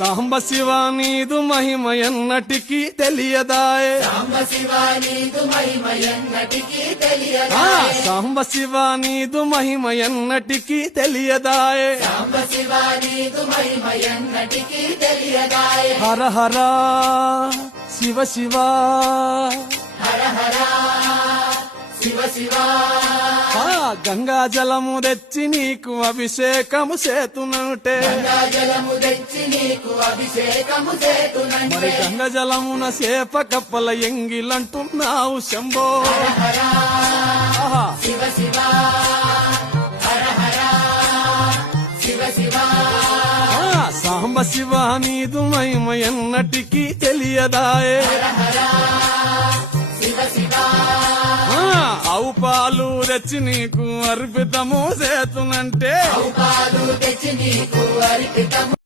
సాంబ శివ నీదు మహిమ ఎన్నటికీ తెలియదాయే సాంబ శివ నీదు మహిమ ఎన్నటికీ ఆ తెలియదాయే సాంబ శివ నీదు మహిమ ఎన్నటికీ తెలియదాయే సాంబ శివ నీదు మహిమ ఎన్నటికీ తెలియదాయే హర హర శివ శివ హర హర శివ శివ ఆ గంగా జలము తెచ్చి నీకు అభిషేకము చేతునంటే జలము తెచ్చి నీకు అభిషేకము మరి చేతునంటే గంగ జలమున సేప కప్పల ఎంగిలంటున్నావు శంభో ఆహా. శివ శివ హర హర శివ శివ ఆ సాంబ శివ నీదు మహిమ ఎన్నటికీ తెలియదాయే శివ శివ ఆ ఆవు పాలు తెచ్చి నీకు అర్పితము చేతునంటే పాలు తెచ్చి నీకు అర్పితము